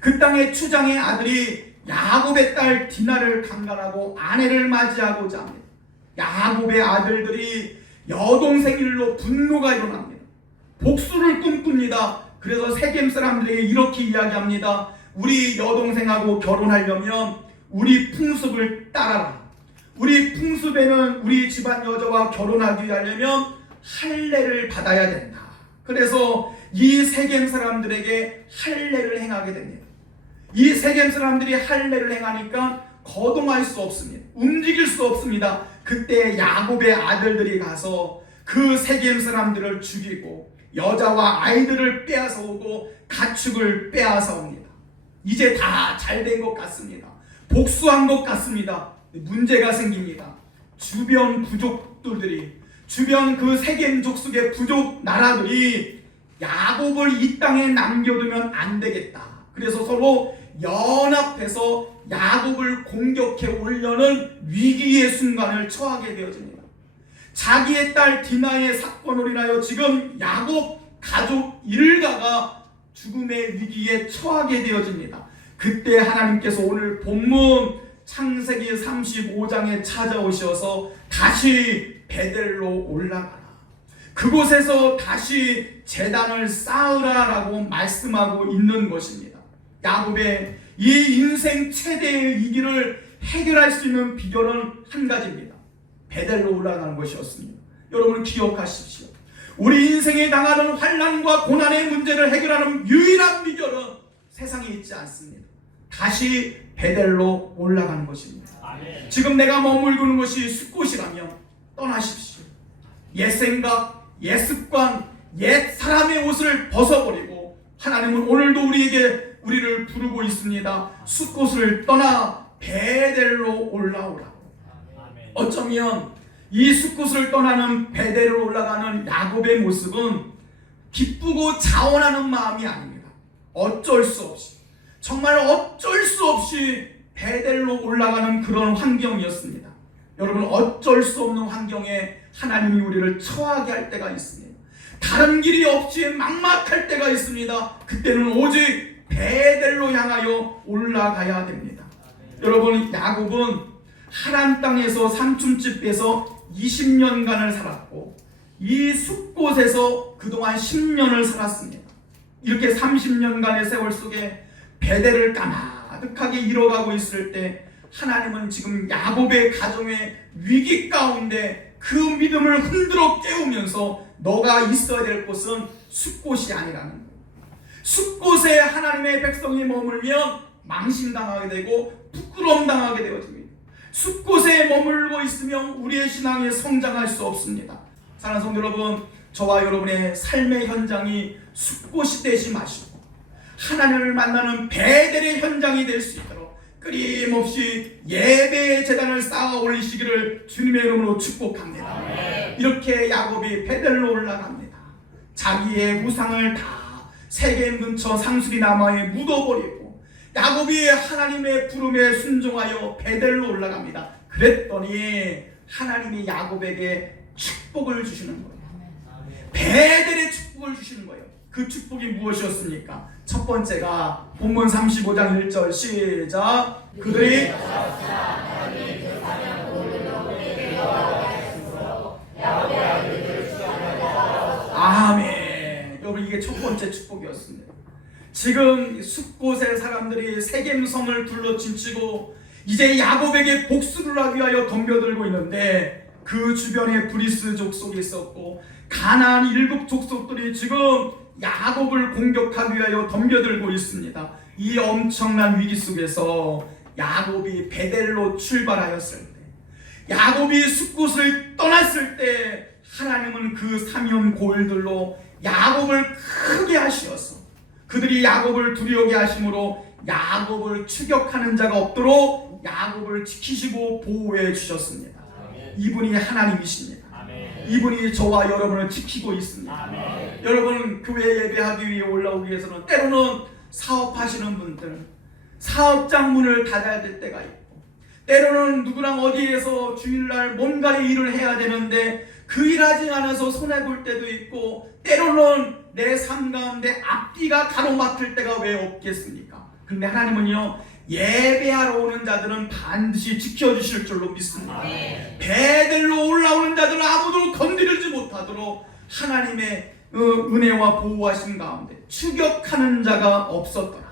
그 땅의 추장의 아들이 야곱의 딸 디나를 강간하고 아내를 맞이하고자 합니다. 야곱의 아들들이 여동생 일로 분노가 일어납니다. 복수를 꿈꿉니다. 그래서 세겜 사람들에게 이렇게 이야기합니다. 우리 여동생하고 결혼하려면 우리 풍습을 따라라. 우리 풍습에는 우리 집안 여자와 결혼하기 하려면 할례를 받아야 된다. 그래서 이 세겜 사람들에게 할례를 행하게 됩니다. 이 세겜 사람들이 할례를 행하니까 거동할 수 없습니다. 움직일 수 없습니다. 그때 야곱의 아들들이 가서 그 세겜 사람들을 죽이고 여자와 아이들을 빼앗아 오고 가축을 빼앗아 옵니다. 이제 다 잘 된 것 같습니다. 복수한 것 같습니다. 문제가 생깁니다. 주변 부족들이, 주변 그 세겜 족속의 부족 나라들이 야곱을 이 땅에 남겨두면 안 되겠다. 그래서 서로 연합해서 야곱을 공격해 오려는 위기의 순간을 처하게 되어집니다. 자기의 딸 디나의 사건으로 인하여 지금 야곱 가족 일가가 죽음의 위기에 처하게 되어집니다. 그때 하나님께서 오늘 본문 창세기 35장에 찾아오셔서 다시 베델로 올라가라. 그곳에서 다시 제단을 쌓으라라고 말씀하고 있는 것입니다. 야곱의 이 인생 최대의 위기를 해결할 수 있는 비결은 한 가지입니다. 베델로 올라가는 것이었습니다. 여러분 기억하십시오. 우리 인생에 당하는 환난과 고난의 문제를 해결하는 유일한 비결은 세상에 있지 않습니다. 다시 베델로 올라가는 것입니다. 아멘. 지금 내가 머물고 있는 것이 숲곳이라면 떠나십시오. 옛 생각, 옛 습관, 옛 사람의 옷을 벗어버리고 하나님은 오늘도 우리를 부르고 있습니다. 숲곳을 떠나 베델로 올라오라고. 어쩌면 이 숲곳을 떠나는 베델로 올라가는 야곱의 모습은 기쁘고 자원하는 마음이 아닙니다. 어쩔 수 없이, 정말 어쩔 수 없이 베델로 올라가는 그런 환경이었습니다. 여러분, 어쩔 수 없는 환경에 하나님이 우리를 처하게 할 때가 있습니다. 다른 길이 없이 막막할 때가 있습니다. 그때는 오직 베델로 향하여 올라가야 됩니다. 여러분, 야곱은 하란 땅에서 삼촌집에서 20년간을 살았고 이 숲곳에서 그동안 10년을 살았습니다. 이렇게 30년간의 세월 속에 베델을 까마득하게 잃어가고 있을 때 하나님은 지금 야곱의 가정의 위기 가운데 그 믿음을 흔들어 깨우면서 너가 있어야 될 곳은 숲곳이 아니라는 거예요. 숲곳에 하나님의 백성이 머물면 망신당하게 되고 부끄러움 당하게 되어집니다. 숲곳에 머물고 있으면 우리의 신앙이 성장할 수 없습니다. 사랑하는 성도 여러분, 저와 여러분의 삶의 현장이 숲곳이 되지 마시고 하나님을 만나는 베델의 현장이 될 수 있도록 끊임없이 예배의 제단을 쌓아 올리시기를 주님의 이름으로 축복합니다. 아멘. 이렇게 야곱이 베델로 올라갑니다. 자기의 우상을 다 세겜 근처 상수리 나무에 묻어버리고 야곱이 하나님의 부름에 순종하여 베델로 올라갑니다. 그랬더니 하나님이 야곱에게 축복을 주시는 거예요. 베델의 축복을 주시는 거예요. 그 축복이 무엇이었습니까? 첫 번째가 본문 35장 1절 시작. 그들이 아멘. 여러분, 이게 첫 번째 축복이었습니다. 지금 숲곳의 사람들이 세겜성을 둘러친치고 이제 야곱에게 복수를 하기 위하여 덤벼들고 있는데 그 주변에 브리스 족속이 있었고 가나안 7 족속들이 지금 야곱을 공격하기 위하여 덤벼들고 있습니다. 이 엄청난 위기 속에서 야곱이 베델로 출발하였을 때, 야곱이 숫곳을 떠났을 때 하나님은 그 사면 고을들로 야곱을 크게 하시어서 그들이 야곱을 두려워게 하심으로 야곱을 추격하는 자가 없도록 야곱을 지키시고 보호해 주셨습니다. 이분이 하나님이십니다. 이분이 저와 여러분을 지키고 있습니다. 여러분, 교회 예배하기 위해 올라오기 위해서는 때로는 사업하시는 분들, 사업장 문을 닫아야 될 때가 있고, 때로는 누구랑 어디에서 주일날 뭔가의 일을 해야 되는데 그 일하지 않아서 손해볼 때도 있고, 때로는 내 삶 가운데 앞뒤가 가로막힐 때가 왜 없겠습니까? 근데 하나님은요, 예배하러 오는 자들은 반드시 지켜주실 줄로 믿습니다. 베델로 올라오는 자들은 아무도 건드리지 못하도록 하나님의 은혜와 보호하신 가운데 추격하는 자가 없었더라.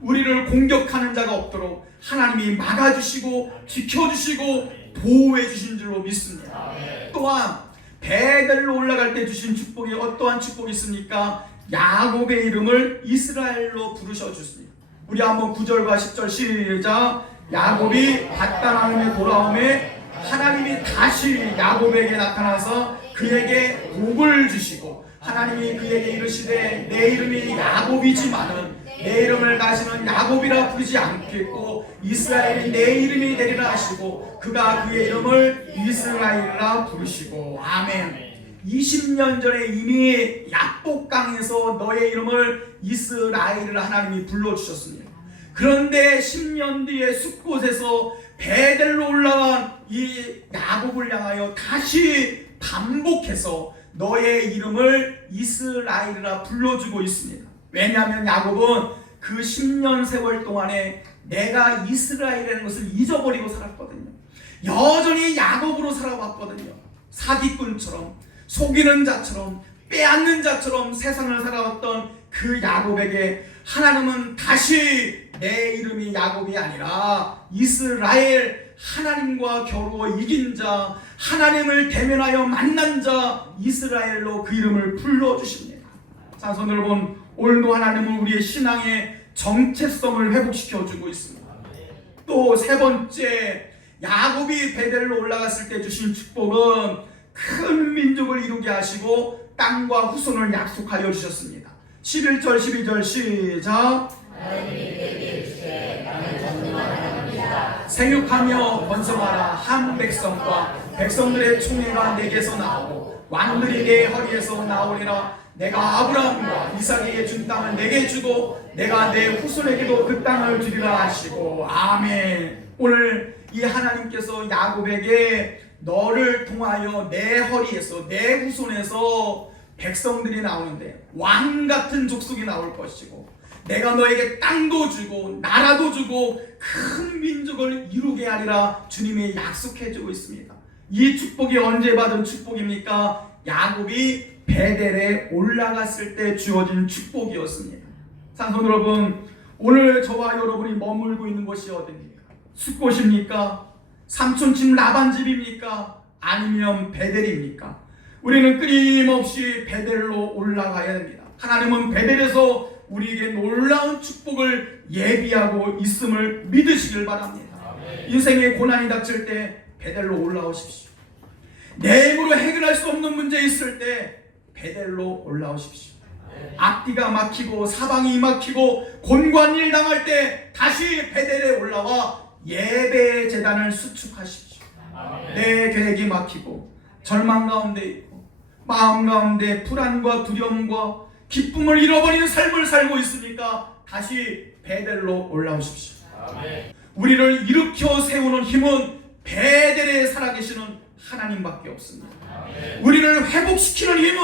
우리를 공격하는 자가 없도록 하나님이 막아주시고 지켜주시고 보호해 주신 줄로 믿습니다. 또한 베델로 올라갈 때 주신 축복이 어떠한 축복이 있습니까? 야곱의 이름을 이스라엘로 부르셔 주십니다. 우리 한번 9절과 10절 시작. 야곱이 밧단아람에 돌아오매 하나님이 다시 야곱에게 나타나서 그에게 복을 주시고 하나님이 그에게 이르시되 내 이름이 야곱이지만은 내 이름을 다시는 야곱이라 부르지 않겠고 이스라엘이 내 이름이 되리라 하시고 그가 그의 이름을 이스라엘이라 부르시고 아멘. 20년 전에 이미 야복강에서 너의 이름을 이스라엘이라 하나님이 불러주셨습니다. 그런데 10년 뒤에 숫곳에서 베델로 올라간 이 야곱을 향하여 다시 반복해서 너의 이름을 이스라엘이라 불러주고 있습니다. 왜냐하면 야곱은 그 10년 세월 동안에 내가 이스라엘이라는 것을 잊어버리고 살았거든요. 여전히 야곱으로 살아왔거든요. 사기꾼처럼, 속이는 자처럼, 빼앗는 자처럼 세상을 살아왔던 그 야곱에게 하나님은 다시 내 이름이 야곱이 아니라 이스라엘, 하나님과 겨루어 이긴 자, 하나님을 대면하여 만난 자 이스라엘로 그 이름을 불러주십니다. 자손 여러분, 오늘도 하나님은 우리의 신앙의 정체성을 회복시켜주고 있습니다. 또 세 번째, 야곱이 베델로 올라갔을 때 주신 축복은 큰 민족을 이루게 하시고 땅과 후손을 약속하여 주셨습니다. 11절 12절 시작. 생육하며 번성하라. 한 백성과 백성들의 총회가 내게서 나오고 왕들이 내 허리에서 나오리라. 내가 아브라함과 이삭에게 준 땅을 내게 주고 내가 내 후손에게도 그 땅을 주리라 하시고 아멘. 오늘 이 하나님께서 야곱에게 너를 통하여 내 허리에서 내 후손에서 백성들이 나오는데 왕 같은 족속이 나올 것이고 내가 너에게 땅도 주고 나라도 주고 큰 민족을 이루게 하리라 주님이 약속해 주고 있습니다. 이 축복이 언제 받은 축복입니까? 야곱이 베델에 올라갔을 때 주어진 축복이었습니다. 사랑하는 여러분, 오늘 저와 여러분이 머물고 있는 곳이 어디입니까? 숫곳입니까? 삼촌집 라반집입니까? 아니면 베델입니까? 우리는 끊임없이 베델로 올라가야 됩니다. 하나님은 베델에서 우리에게 놀라운 축복을 예비하고 있음을 믿으시길 바랍니다. 인생의 고난이 닥칠 때 베델로 올라오십시오. 내 힘으로 해결할 수 없는 문제 있을 때 베델로 올라오십시오. 앞뒤가 막히고 사방이 막히고 곤관일 당할 때 다시 베델에 올라와 예배의 제단을 수축하십시오. 내 계획이 막히고 절망 가운데 있고 마음 가운데 불안과 두려움과 기쁨을 잃어버리는 삶을 살고 있으니까 다시 베델로 올라오십시오. 우리를 일으켜 세우는 힘은 베델에 살아계시는 하나님밖에 없습니다. 우리를 회복시키는 힘은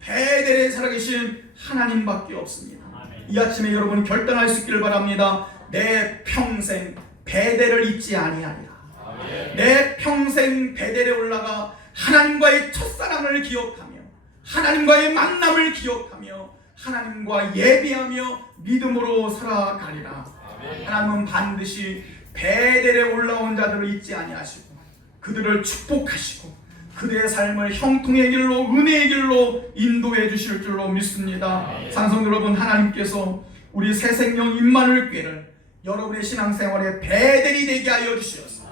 베델에 살아계신 하나님밖에 없습니다. 이 아침에 여러분 결단할 수 있기를 바랍니다. 내 평생 베델을 잊지 아니하리라. 내 평생 베델에 올라가 하나님과의 첫사랑을 기억하며 하나님과의 만남을 기억하며 하나님과 예배하며 믿음으로 살아가리라. 하나님은 반드시 베델에 올라온 자들을 잊지 아니하시고 그들을 축복하시고 그들의 삶을 형통의 길로 은혜의 길로 인도해 주실 줄로 믿습니다. 상성 여러분, 하나님께서 우리 새생명 임마누엘 교회를 여러분의 신앙생활의 배들이 되게 하여 주시옵소서.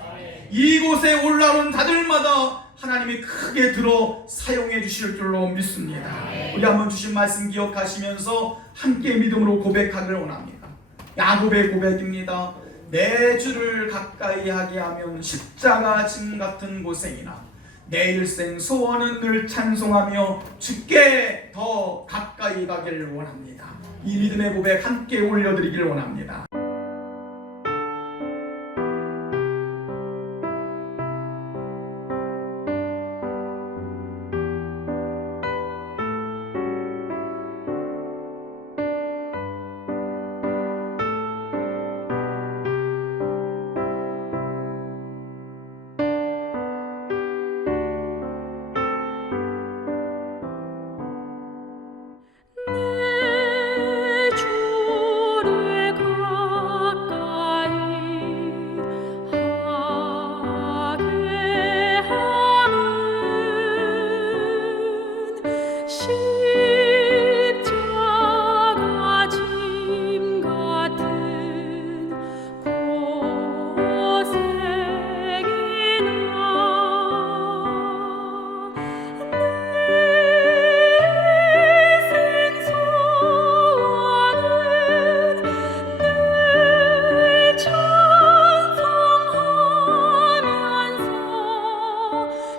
이곳에 올라오는 자들마다 하나님이 크게 들어 사용해 주실 줄로 믿습니다. 우리 한번 주신 말씀 기억하시면서 함께 믿음으로 고백하기를 원합니다. 야곱의 고백입니다. 내 주를 가까이 하게 하면 십자가 짐 같은 고생이나 내 일생 소원은 늘 찬송하며 주께 더 가까이 가기를 원합니다. 이 믿음의 고백 함께 올려드리기를 원합니다. 내 주를 가까이 하게 하는 십자가 짐 같은 고생이나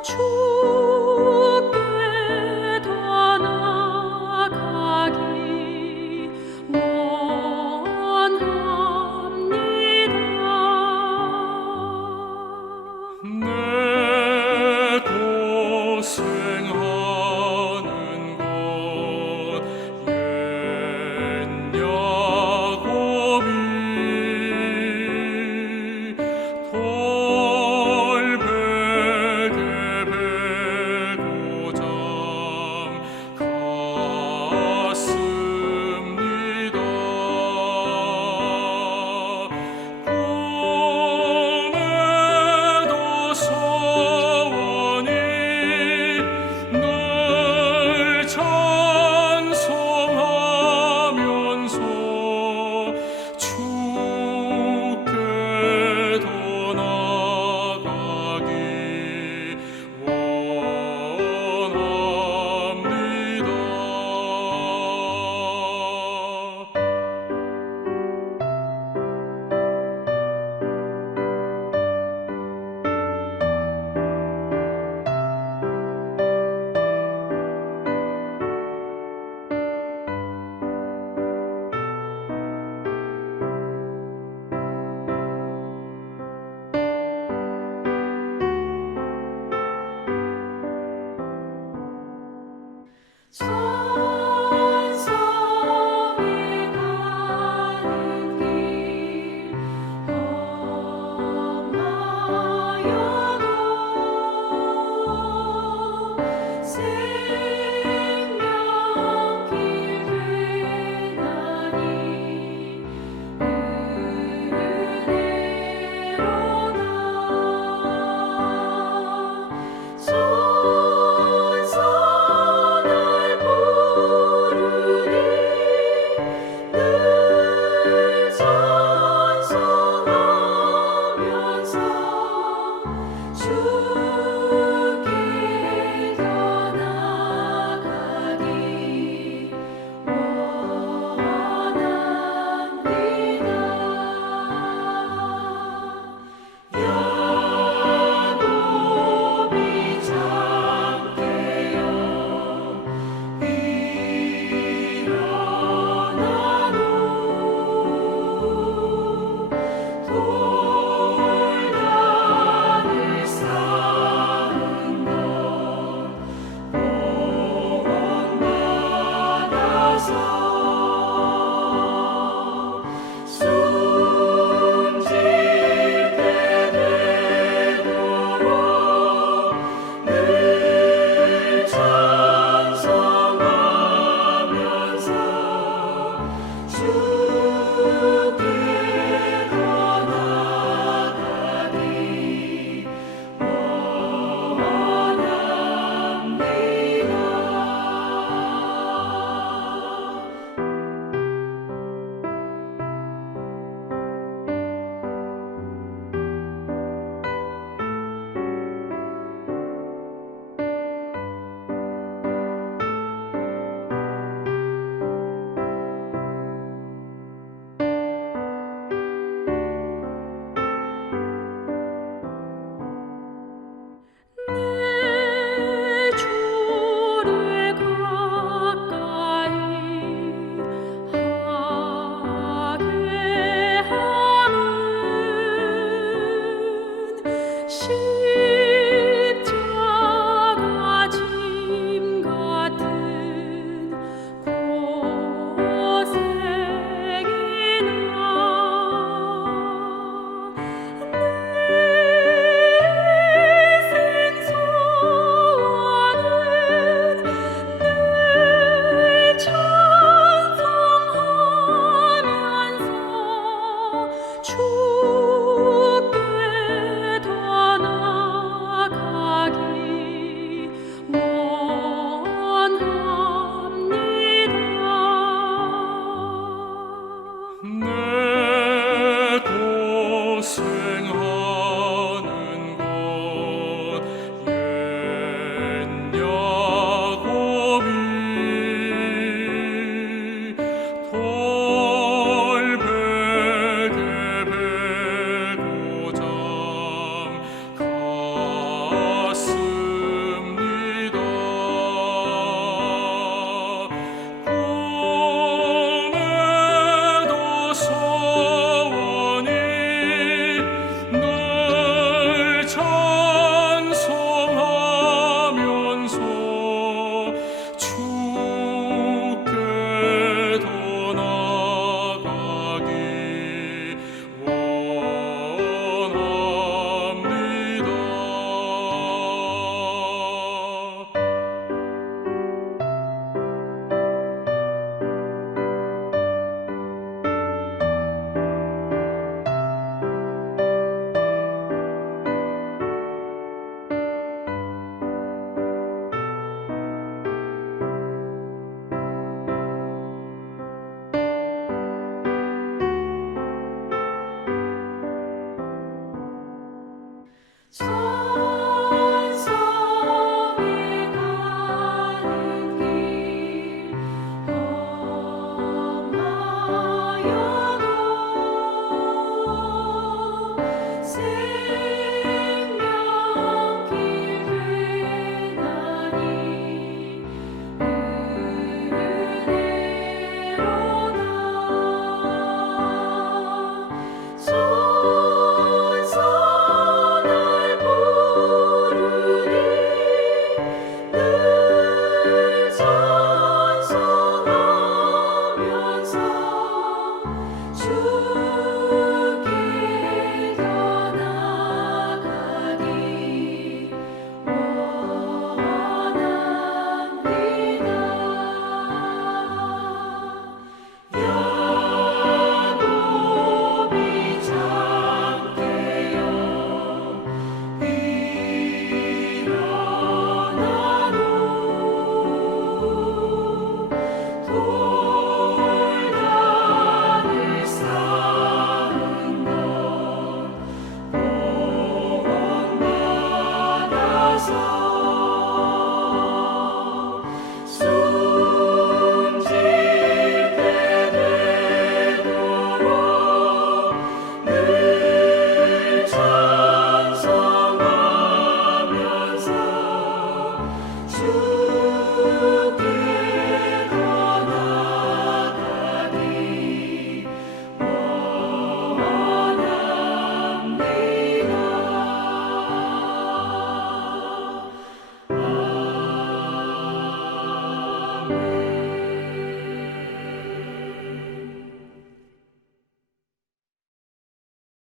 주